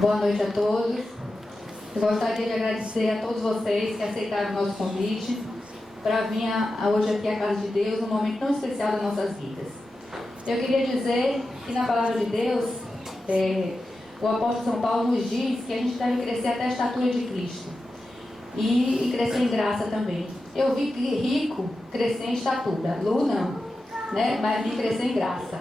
Boa noite a todos. Eu gostaria de agradecer a todos vocês que aceitaram o nosso convite para vir hoje aqui à Casa de Deus, um momento tão especial das nossas vidas. Eu queria dizer que na Palavra de Deus, o apóstolo São Paulo nos diz que a gente deve crescer até a estatura de Cristo e crescer em graça também. Eu vi rico crescer em estatura, Lu não, né? Mas vi crescer em graça.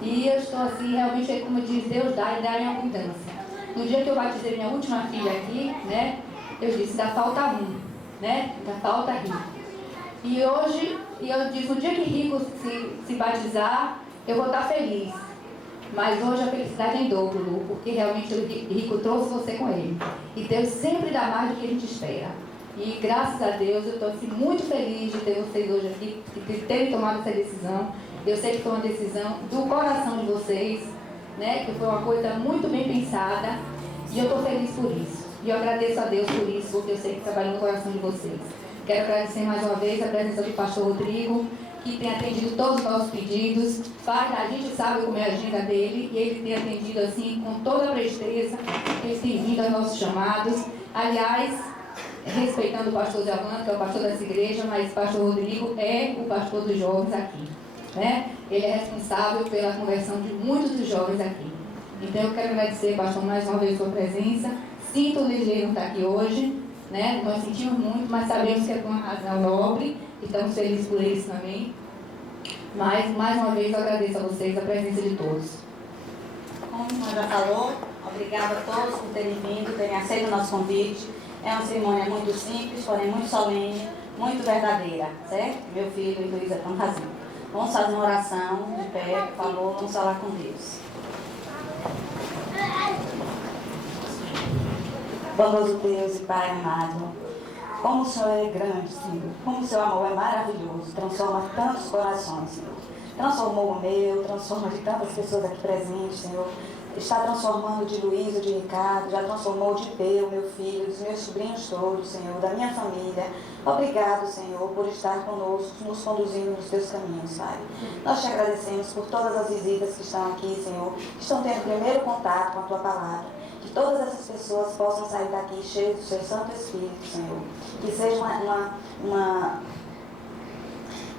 E eu estou assim, realmente, como diz, Deus dá e dá em abundância. No dia que eu batizei minha última filha aqui, né? Eu disse, ainda falta um, né? Ainda falta rico. E hoje, eu disse, no dia que rico se batizar, eu vou estar feliz. Mas hoje a felicidade é em dobro, Lu, porque realmente o rico trouxe você com ele. E Deus sempre dá mais do que a gente espera. E graças a Deus eu estou assim, muito feliz de ter vocês hoje aqui, de terem tomado essa decisão. Eu sei que foi uma decisão do coração de vocês, né? Que foi uma coisa muito bem pensada. E eu estou feliz por isso. E eu agradeço a Deus por isso, porque eu sei que trabalhou no coração de vocês. Quero agradecer mais uma vez a presença do pastor Rodrigo, que tem atendido todos os nossos pedidos. A gente sabe como é a agenda dele, e ele tem atendido assim com toda a presteza, tem servido aos nossos chamados. Aliás, respeitando o pastor Giovanni, que é o pastor dessa igreja, mas o pastor Rodrigo é o pastor dos jovens aqui, né? Ele é responsável pela conversão de muitos dos jovens aqui. Então eu quero agradecer, pastor, mais uma vez a sua presença. Sinto o ligeiro estar aqui hoje, né? Nós sentimos muito, mas sabemos que é por uma razão nobre, e estamos felizes por isso também. Mas, mais uma vez, eu agradeço a vocês a presença de todos. Como a irmã já falou, obrigada a todos por terem vindo, terem aceito o nosso convite. É uma cerimônia muito simples, porém muito solene, muito verdadeira, certo? Meu filho e Luísa estão fazendo. Vamos fazer uma oração de pé, por favor, vamos falar com Deus. Bondoso Deus e Pai amado, como o Senhor é grande, Senhor, como o seu amor é maravilhoso, transforma tantos corações, Senhor. Transformou o meu, transforma de tantas pessoas aqui presentes, Senhor. Está transformando de Luísa, de Ricardo, já transformou de Peu, meu filho, dos meus sobrinhos todos, Senhor, da minha família. Obrigado, Senhor, por estar conosco, nos conduzindo nos teus caminhos, Pai. Nós te agradecemos por todas as visitas que estão aqui, Senhor, que estão tendo primeiro contato com a tua palavra. Que todas essas pessoas possam sair daqui cheias do seu Santo Espírito, Senhor. Que seja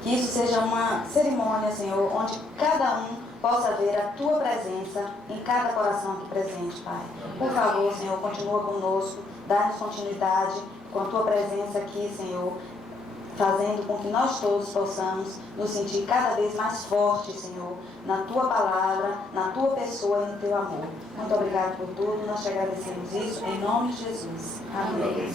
que isso seja uma cerimônia, Senhor, onde cada um possa ver a tua presença em cada coração aqui presente, Pai. Por favor, Senhor, continua conosco, dá-nos continuidade com a tua presença aqui, Senhor, fazendo com que nós todos possamos nos sentir cada vez mais fortes, Senhor, na tua palavra, na tua pessoa e no teu amor. Muito obrigado por tudo, nós te agradecemos isso em nome de Jesus. Amém.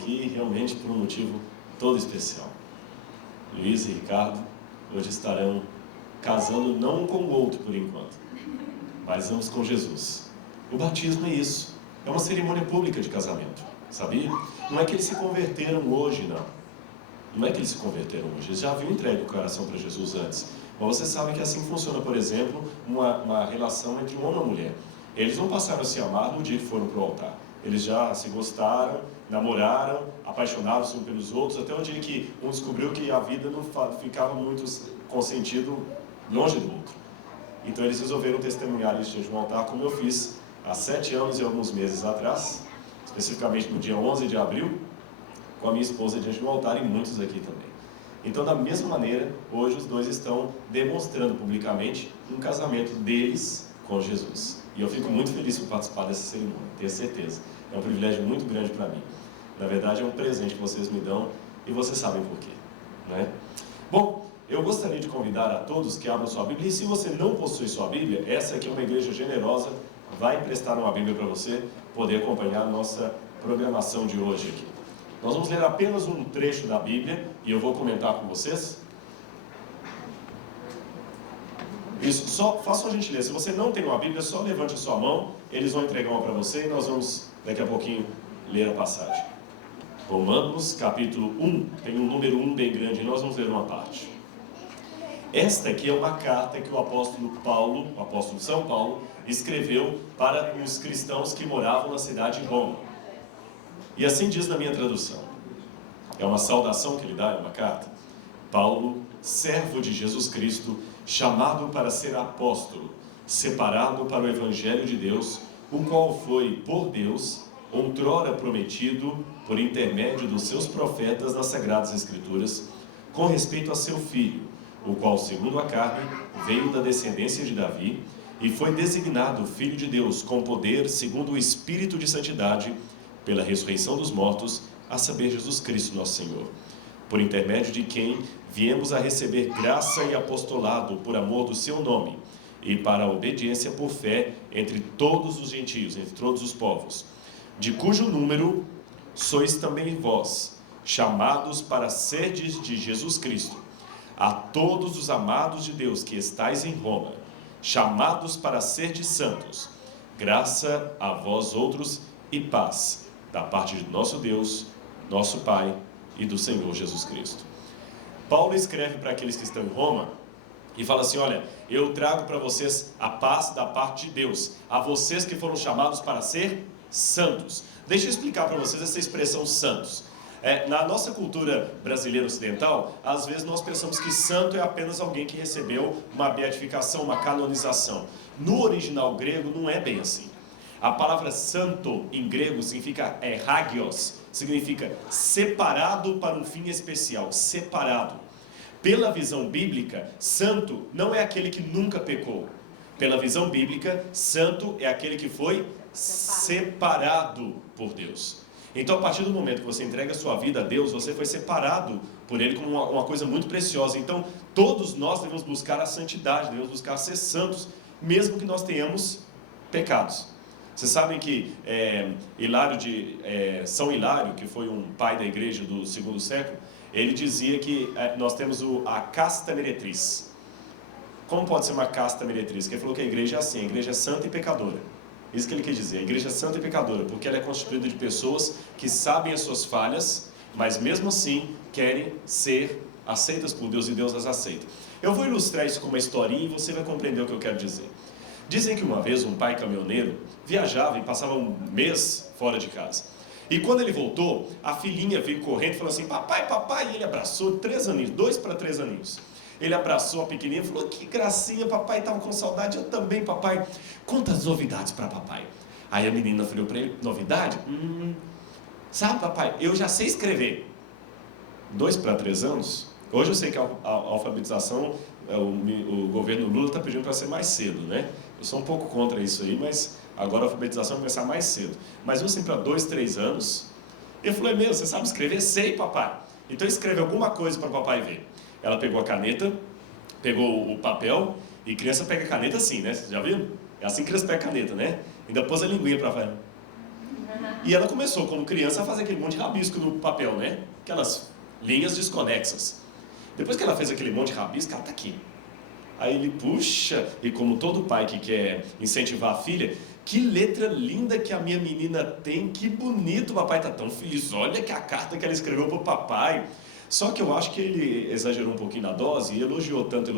aqui realmente por um motivo todo especial. Luiz e Ricardo hoje estarão casando não um com o outro por enquanto, mas ambos com Jesus. O batismo é isso, é uma cerimônia pública de casamento, sabia? Não é que eles se converteram hoje, não. Não é que eles se converteram hoje, eles já haviam entregue o coração para Jesus antes. Mas você sabe que assim funciona, por exemplo, uma relação entre um homem e uma mulher. Eles não passaram a se amar no dia que foram para o altar. Eles já se gostaram, namoraram, apaixonaram-se uns pelos outros, até o dia que um descobriu que a vida não ficava muito com sentido longe do outro. Então eles resolveram testemunhar isso diante de um altar, como eu fiz há 7 anos e alguns meses atrás, especificamente no dia 11 de abril, com a minha esposa diante de um altar e muitos aqui também. Então, da mesma maneira, hoje os dois estão demonstrando publicamente um casamento deles com Jesus. E eu fico muito feliz por participar dessa cerimônia, tenho certeza. É um privilégio muito grande para mim. Na verdade, é um presente que vocês me dão e vocês sabem por quê, né? Bom, eu gostaria de convidar a todos que abram sua Bíblia. E se você não possui sua Bíblia, essa aqui é uma igreja generosa, vai emprestar uma Bíblia para você poder acompanhar a nossa programação de hoje aqui. Nós vamos ler apenas um trecho da Bíblia e eu vou comentar com vocês. Isso, só faça uma gentileza. Se você não tem uma Bíblia, só levante a sua mão, eles vão entregar uma para você e nós vamos, daqui a pouquinho, ler a passagem. Romanos, capítulo 1, tem um número 1 bem grande e nós vamos ler uma parte. Esta aqui é uma carta que o apóstolo Paulo, o apóstolo São Paulo, escreveu para os cristãos que moravam na cidade de Roma. E assim diz na minha tradução. É uma saudação que ele dá, é uma carta. Paulo, servo de Jesus Cristo, chamado para ser apóstolo, separado para o Evangelho de Deus, o qual foi, por Deus, outrora prometido, por intermédio dos seus profetas nas Sagradas Escrituras, com respeito a seu filho, o qual, segundo a carne, veio da descendência de Davi, e foi designado Filho de Deus, com poder, segundo o Espírito de Santidade, pela ressurreição dos mortos, a saber, Jesus Cristo nosso Senhor, por intermédio de quem viemos a receber graça e apostolado por amor do seu nome, e para a obediência por fé entre todos os gentios, entre todos os povos, de cujo número sois também vós, chamados para serdes de Jesus Cristo, a todos os amados de Deus que estais em Roma, chamados para serdes santos, graça a vós outros e paz, da parte de nosso Deus, nosso Pai e do Senhor Jesus Cristo. Paulo escreve para aqueles que estão em Roma e fala assim: olha, eu trago para vocês a paz da parte de Deus, a vocês que foram chamados para ser santos. Deixa eu explicar para vocês essa expressão santos. Na nossa cultura brasileira ocidental, às vezes nós pensamos que santo é apenas alguém que recebeu uma beatificação, uma canonização. No original grego não é bem assim. A palavra santo em grego significa hagios, significa separado para um fim especial, separado. Pela visão bíblica, santo não é aquele que nunca pecou. Pela visão bíblica, santo é aquele que foi separado por Deus. Então, a partir do momento que você entrega a sua vida a Deus, você foi separado por Ele como uma coisa muito preciosa. Então, todos nós devemos buscar a santidade, devemos buscar ser santos, mesmo que nós tenhamos pecados. Vocês sabem que São Hilário, que foi um pai da igreja do segundo século, ele dizia que nós temos a casta meretriz. Como pode ser uma casta meretriz? Porque ele falou que a igreja é assim, a igreja é santa e pecadora. Isso que ele quer dizer, a igreja é santa e pecadora, porque ela é constituída de pessoas que sabem as suas falhas, mas mesmo assim querem ser aceitas por Deus e Deus as aceita. Eu vou ilustrar isso com uma historinha e você vai compreender o que eu quero dizer. Dizem que uma vez um pai caminhoneiro viajava e passava um mês fora de casa. E quando ele voltou, a filhinha veio correndo e falou assim: papai, papai, e ele abraçou 3 aninhos, 2 para 3 aninhos. Ele abraçou a pequenininha e falou: que gracinha, papai, estava com saudade, eu também, papai. Conta as novidades para papai. Aí a menina falou para ele: novidade? Sabe, papai, eu já sei escrever. 2 para 3 anos? Hoje eu sei que a alfabetização, o governo Lula está pedindo para ser mais cedo, né? Eu sou um pouco contra isso aí, mas agora a alfabetização vai começar mais cedo. Mas eu assim, para 2, 3 anos, eu falei: meu, você sabe escrever? Sei, papai. Então escreve alguma coisa para o papai ver. Ela pegou a caneta, pegou o papel, e criança pega a caneta assim, né? Vocês já viram? É assim que criança pega a caneta, né? Ainda pôs a linguinha para fora. E ela começou, como criança, a fazer aquele monte de rabisco no papel, né? Aquelas linhas desconexas. Depois que ela fez aquele monte de rabisco, ela tá aqui. Aí ele puxa, e como todo pai que quer incentivar a filha, que letra linda que a minha menina tem, que bonito, o papai tá tão feliz, olha que a carta que ela escreveu pro papai. Só que eu acho que ele exagerou um pouquinho na dose e elogiou tanto,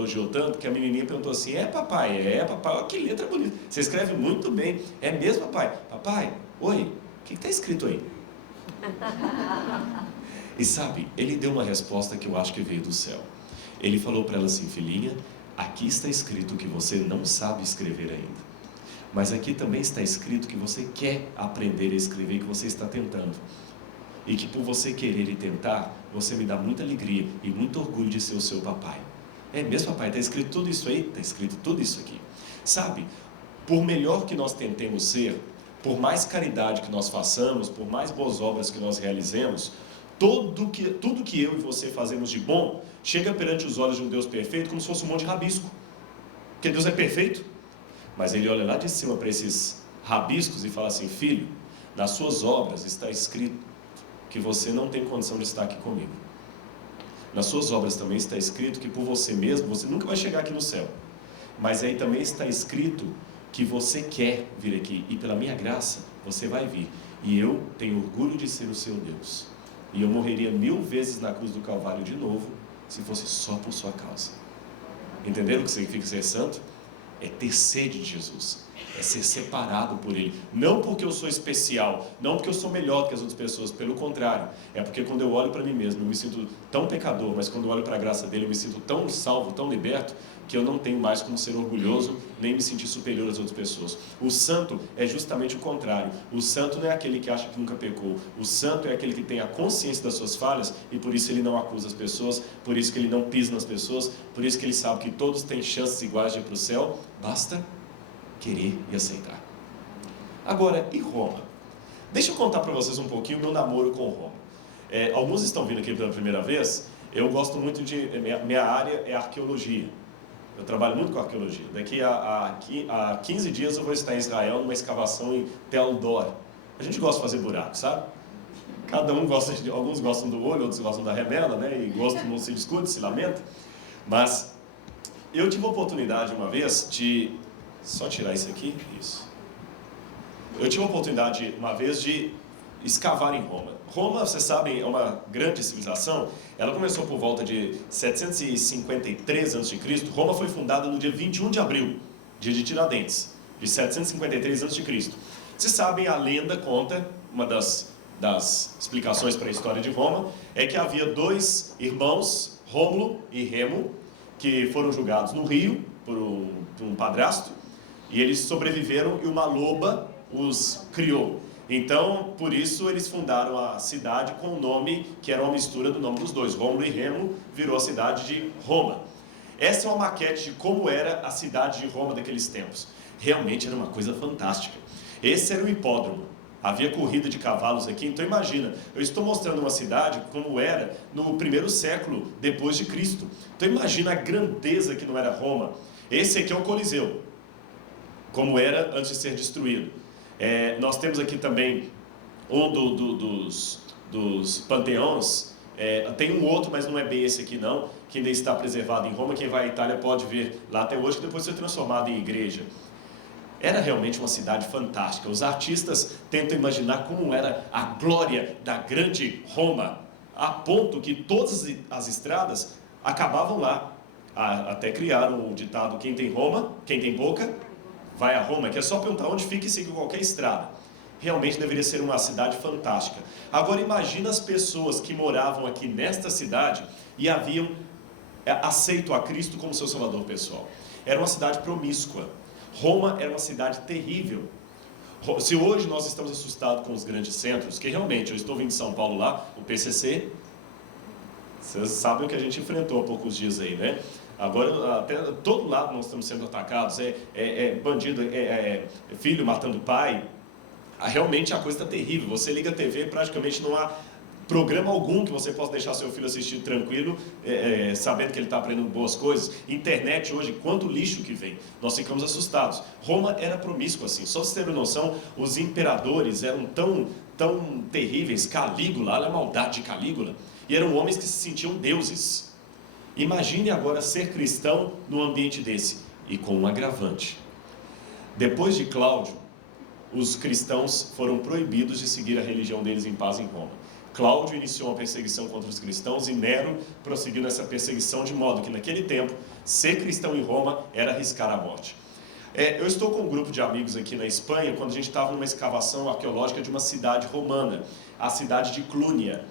que a menininha perguntou assim, é papai, olha que letra bonita, você escreve muito bem, é mesmo papai? Papai, oi, o que tá escrito aí? E sabe, ele deu uma resposta que eu acho que veio do céu. Ele falou para ela assim, filhinha, aqui está escrito que você não sabe escrever ainda. Mas aqui também está escrito que você quer aprender a escrever, que você está tentando. E que por você querer e tentar, você me dá muita alegria e muito orgulho de ser o seu papai. É mesmo, papai? Está escrito tudo isso aí? Está escrito tudo isso aqui. Sabe, por melhor que nós tentemos ser, por mais caridade que nós façamos, por mais boas obras que nós realizemos, tudo que eu e você fazemos de bom, chega perante os olhos de um Deus perfeito como se fosse um monte de rabisco. Porque Deus é perfeito. Mas ele olha lá de cima para esses rabiscos e fala assim, filho, nas suas obras está escrito que você não tem condição de estar aqui comigo. Nas suas obras também está escrito que por você mesmo, você nunca vai chegar aqui no céu. Mas aí também está escrito que você quer vir aqui e pela minha graça você vai vir. E eu tenho orgulho de ser o seu Deus. E eu morreria 1000 vezes na cruz do Calvário de novo, se fosse só por sua causa. Entenderam o que significa ser santo? É ter sede de Jesus, é ser separado por Ele, não porque eu sou especial, não porque eu sou melhor do que as outras pessoas, pelo contrário, é porque quando eu olho para mim mesmo, eu me sinto tão pecador, mas quando eu olho para a graça dele, eu me sinto tão salvo, tão liberto, que eu não tenho mais como ser orgulhoso, nem me sentir superior às outras pessoas. O santo é justamente o contrário. O santo não é aquele que acha que nunca pecou. O santo é aquele que tem a consciência das suas falhas e por isso ele não acusa as pessoas, por isso que ele não pisa nas pessoas, por isso que ele sabe que todos têm chances iguais de ir para o céu, basta querer e aceitar. Agora, e Roma? Deixa eu contar para vocês um pouquinho o meu namoro com Roma. Alguns estão vindo aqui pela primeira vez. Eu gosto muito de... Minha área é arqueologia. Eu trabalho muito com arqueologia. Daqui a 15 dias eu vou estar em Israel numa escavação em Tel Dor. A gente gosta de fazer buraco, sabe? Cada um gosta de... Alguns gostam do olho, outros gostam da remela, né? E gostam, não se discute, se lamenta. Mas eu tive a oportunidade uma vez de... Só tirar isso aqui? Isso. Eu tive a oportunidade uma vez de escavar em Roma. Roma, vocês sabem, é uma grande civilização. Ela começou por volta de 753 a.C. Roma foi fundada no dia 21 de abril, dia de Tiradentes, de 753 a.C. Vocês sabem, a lenda conta, uma das explicações para a história de Roma, é que havia 2 irmãos, Rômulo e Remo, que foram julgados no rio por um padrasto, e eles sobreviveram e uma loba os criou. Então, por isso, eles fundaram a cidade com o nome que era uma mistura do nome dos dois. Rômulo e Remo virou a cidade de Roma. Essa é uma maquete de como era a cidade de Roma daqueles tempos. Realmente era uma coisa fantástica. Esse era o hipódromo. Havia corrida de cavalos aqui. Então, imagina, eu estou mostrando uma cidade como era no 1º século depois de Cristo. Então, imagina a grandeza que não era Roma. Esse aqui é o Coliseu, como era antes de ser destruído. Nós temos aqui também um dos panteões, tem um outro, mas não é bem esse aqui não, que ainda está preservado em Roma. Quem vai à Itália pode ver lá até hoje, que depois foi transformado em igreja. Era realmente uma cidade fantástica. Os artistas tentam imaginar como era a glória da grande Roma, a ponto que todas as estradas acabavam lá. Até criaram o ditado, quem tem Roma, quem tem boca, vai a Roma, que é só perguntar onde fica e seguir qualquer estrada. Realmente deveria ser uma cidade fantástica. Agora imagina as pessoas que moravam aqui nesta cidade e haviam aceito a Cristo como seu salvador pessoal. Era uma cidade promíscua. Roma era uma cidade terrível. Se hoje nós estamos assustados com os grandes centros, que realmente, eu estou vindo de São Paulo lá, o PCC, vocês sabem o que a gente enfrentou há poucos dias aí, né? Agora, até todo lado nós estamos sendo atacados, bandido, filho matando pai. Realmente a coisa está terrível. Você liga a TV, praticamente não há programa algum que você possa deixar seu filho assistir tranquilo, sabendo que ele está aprendendo boas coisas. Internet hoje, quanto lixo que vem, nós ficamos assustados. Roma era promíscua assim, só você ter noção, os imperadores eram tão terríveis. Calígula, olha a maldade de Calígula, e eram homens que se sentiam deuses. Imagine agora ser cristão num ambiente desse, e com um agravante. Depois de Cláudio, os cristãos foram proibidos de seguir a religião deles em paz em Roma. Cláudio iniciou uma perseguição contra os cristãos e Nero prosseguiu nessa perseguição, de modo que naquele tempo, ser cristão em Roma era arriscar a morte. Eu estou com um grupo de amigos aqui na Espanha, quando a gente estava numa escavação arqueológica de uma cidade romana, a cidade de Clunia.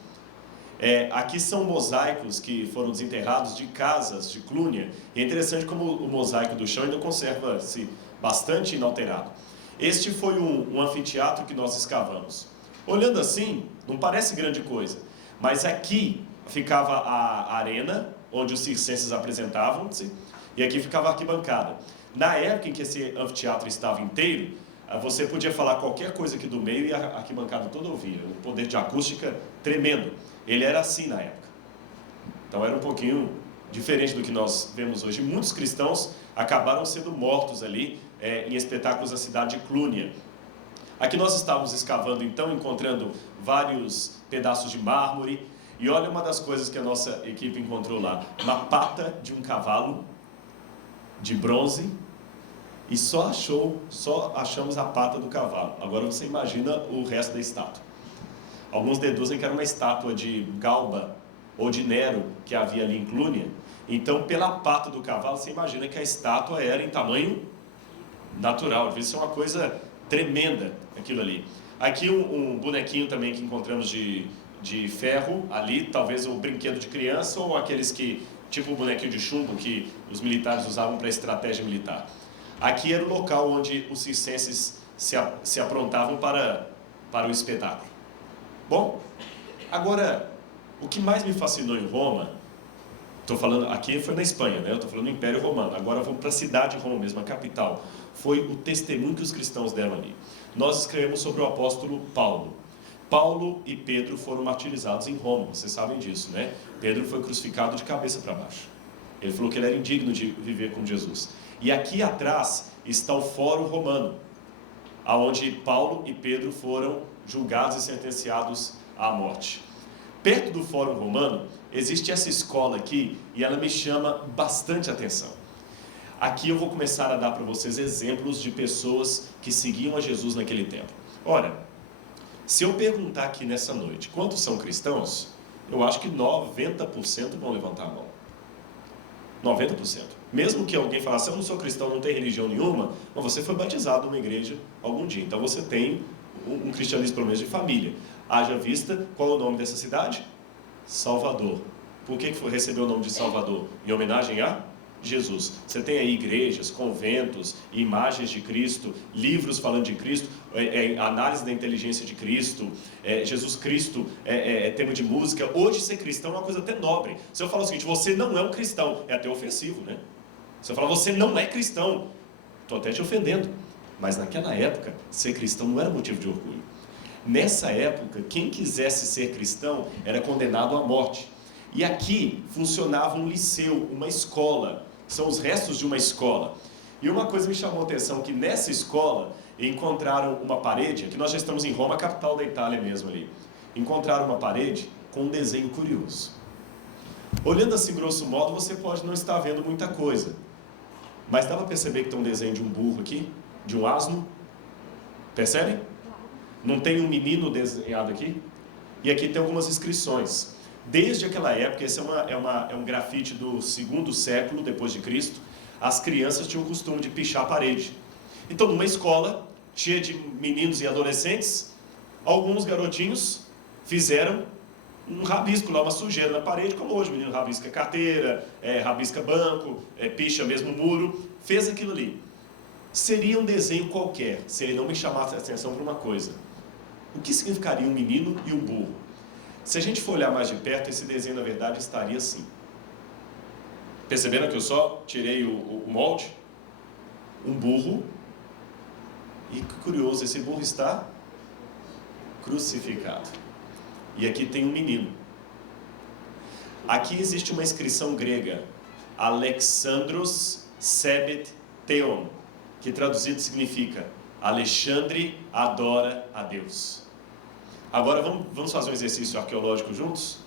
Aqui são mosaicos que foram desenterrados de casas de Clunia, e é interessante como o mosaico do chão ainda conserva-se bastante inalterado. Este foi um anfiteatro que nós escavamos. Olhando assim, não parece grande coisa, mas aqui ficava a arena, onde os circenses apresentavam-se, e aqui ficava a arquibancada. Na época em que esse anfiteatro estava inteiro, você podia falar qualquer coisa aqui do meio e a arquibancada toda ouvia. Um poder de acústica tremendo. Ele era assim na época. Então era um pouquinho diferente do que nós vemos hoje. Muitos cristãos acabaram sendo mortos ali em espetáculos da cidade de Clunia. Aqui nós estávamos escavando então, encontrando vários pedaços de mármore, e olha uma das coisas que a nossa equipe encontrou lá, uma pata de um cavalo de bronze, e só achamos a pata do cavalo. Agora você imagina o resto da estátua. Alguns deduzem que era uma estátua de Galba ou de Nero que havia ali em Clunia. Então, pela pata do cavalo, você imagina que a estátua era em tamanho natural. Devia ser uma coisa tremenda aquilo ali. Aqui um bonequinho também que encontramos de ferro ali, talvez o brinquedo de criança ou aqueles que, tipo o bonequinho de chumbo que os militares usavam para estratégia militar. Aqui era o local onde os circenses se aprontavam para o espetáculo. Bom, agora, o que mais me fascinou em Roma, estou falando, aqui foi na Espanha, né? Eu estou falando do Império Romano, agora eu vou para a cidade de Roma mesmo, a capital, foi o testemunho que os cristãos deram ali. Nós escrevemos sobre o apóstolo Paulo. Paulo e Pedro foram martirizados em Roma, vocês sabem disso, né? Pedro foi crucificado de cabeça para baixo. Ele falou que ele era indigno de viver com Jesus. E aqui atrás está o Fórum Romano, onde Paulo e Pedro foram julgados e sentenciados à morte. Perto do Fórum Romano, existe essa escola aqui, e ela me chama bastante atenção. Aqui eu vou começar a dar para vocês exemplos de pessoas que seguiam a Jesus naquele tempo. Ora, se eu perguntar aqui nessa noite, quantos são cristãos? Eu acho que 90% vão levantar a mão. 90%. Mesmo que alguém falasse, eu não sou cristão, não tenho religião nenhuma, mas você foi batizado numa igreja algum dia. Então você tem um cristianismo pelo menos de família. Haja vista, qual é o nome dessa cidade? Salvador. Por que recebeu o nome de Salvador? Em homenagem a Jesus. Você tem aí igrejas, conventos, imagens de Cristo, livros falando de Cristo, análise da inteligência de Cristo, Jesus Cristo, tema de música. Hoje ser cristão é uma coisa até nobre. Se eu falar o seguinte, você não é um cristão, é até ofensivo, né? Se eu falar, você não é cristão, estou até te ofendendo. Mas naquela época, ser cristão não era motivo de orgulho. Nessa época, quem quisesse ser cristão era condenado à morte. E aqui funcionava um liceu, uma escola. São os restos de uma escola. E uma coisa me chamou a atenção, que nessa escola encontraram uma parede, aqui nós já estamos em Roma, capital da Itália mesmo ali. Encontraram uma parede com um desenho curioso. Olhando assim, grosso modo, você pode não estar vendo muita coisa. Mas dá para perceber que tem um desenho de um burro aqui? De um asno? Percebem? Não tem um menino desenhado aqui? E aqui tem algumas inscrições. Desde aquela época, esse é um grafite do 2º século depois de Cristo, as crianças tinham o costume de pichar a parede. Então, numa escola cheia de meninos e adolescentes, alguns garotinhos fizeram um rabisco lá, uma sujeira na parede, como hoje o menino rabisca carteira, rabisca banco, picha mesmo muro, fez aquilo ali. Seria um desenho qualquer, se ele não me chamasse a atenção para uma coisa. O que significaria um menino e um burro? Se a gente for olhar mais de perto, esse desenho, na verdade, estaria assim. Perceberam que eu só tirei o molde? Um burro. E que curioso, esse burro está crucificado. E aqui tem um menino. Aqui existe uma inscrição grega, Alexandros Sebet Theon, que traduzido significa Alexandre adora a Deus. Agora vamos fazer um exercício arqueológico juntos?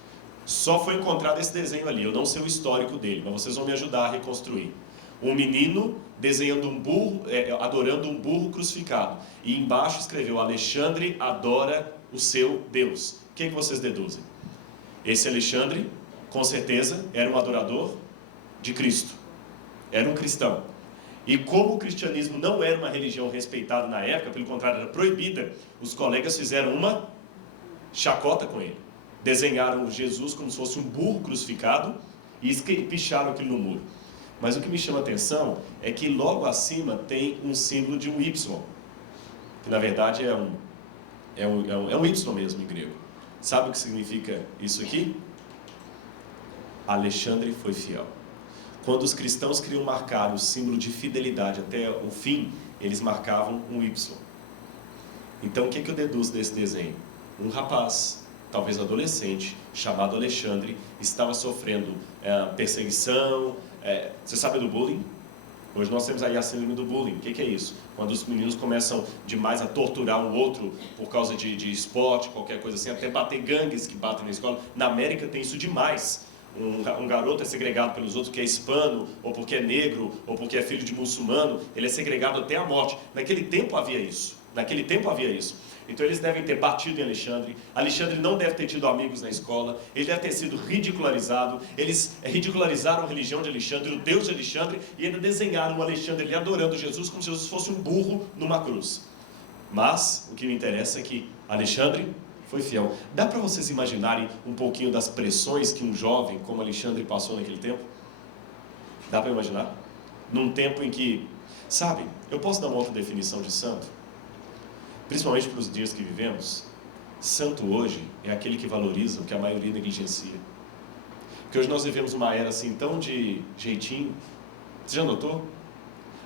Só foi encontrado esse desenho ali, eu não sei o histórico dele, mas vocês vão me ajudar a reconstruir. Um menino desenhando um burro, adorando um burro crucificado. E embaixo escreveu, Alexandre adora o seu Deus. O que vocês deduzem? Esse Alexandre, com certeza, era um adorador de Cristo. Era um cristão. E como o cristianismo não era uma religião respeitada na época, pelo contrário, era proibida, os colegas fizeram uma chacota com ele. Desenharam Jesus como se fosse um burro crucificado e picharam aquilo no muro. Mas o que me chama a atenção é que logo acima tem um símbolo de um Y, que na verdade é um Y mesmo em grego. Sabe o que significa isso aqui? Alexandre foi fiel. Quando os cristãos queriam marcar o símbolo de fidelidade até o fim, eles marcavam um Y. Então o que eu deduzo desse desenho? Um rapaz, talvez adolescente, chamado Alexandre, estava sofrendo perseguição. Você sabe do bullying? Hoje nós temos aí a síndrome do bullying. O que é isso? Quando os meninos começam demais a torturar um outro por causa de esporte, qualquer coisa assim, até bater gangues que batem na escola. Na América tem isso demais. Um garoto é segregado pelos outros porque é hispano, ou porque é negro, ou porque é filho de muçulmano, ele é segregado até a morte. Naquele tempo havia isso. Então eles devem ter batido em Alexandre. Alexandre não deve ter tido amigos na escola. Ele deve ter sido ridicularizado. Eles ridicularizaram a religião de Alexandre, o Deus de Alexandre, e ainda desenharam o Alexandre ali adorando Jesus como se Jesus fosse um burro numa cruz. Mas o que me interessa é que Alexandre foi fiel. Dá para vocês imaginarem um pouquinho das pressões que um jovem como Alexandre passou naquele tempo? Dá para imaginar? Num tempo em que, sabe, eu posso dar uma outra definição de santo? Principalmente para os dias que vivemos, santo hoje é aquele que valoriza o que a maioria negligencia. Porque hoje nós vivemos uma era assim tão de jeitinho. Você já notou?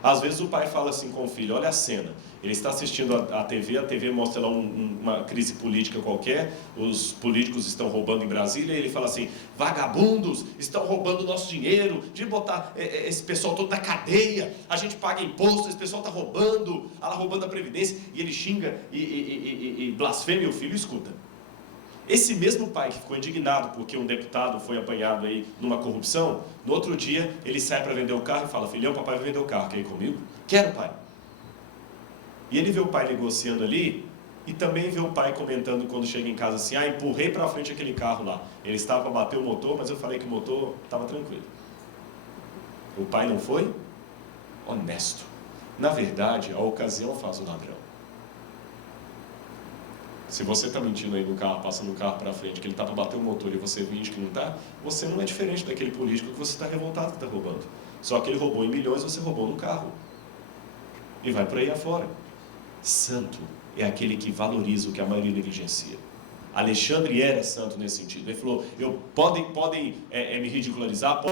Às vezes o pai fala assim com o filho, olha a cena, ele está assistindo a TV mostra lá uma crise política qualquer, os políticos estão roubando em Brasília, e ele fala assim, vagabundos, estão roubando o nosso dinheiro, de botar esse pessoal todo na cadeia, a gente paga imposto, esse pessoal está roubando a Previdência, e ele xinga e blasfema, e o filho escuta. Esse mesmo pai que ficou indignado porque um deputado foi apanhado aí numa corrupção, no outro dia ele sai para vender o carro e fala, filhão, papai vai vender o carro, quer ir comigo? Quero, pai. E ele vê o pai negociando ali e também vê o pai comentando quando chega em casa assim, empurrei para frente aquele carro lá. Ele estava para bater o motor, mas eu falei que o motor estava tranquilo. O pai não foi honesto. Na verdade, a ocasião faz o ladrão. Se você está mentindo aí no carro, passando o carro para frente, que ele está para bater o motor e você finge que não está, você não é diferente daquele político que você está revoltado que está roubando. Só que ele roubou em milhões, você roubou no carro. E vai por aí afora. Santo é aquele que valoriza o que a maioria negligencia. Alexandre era santo nesse sentido. Ele falou, podem me ridicularizar,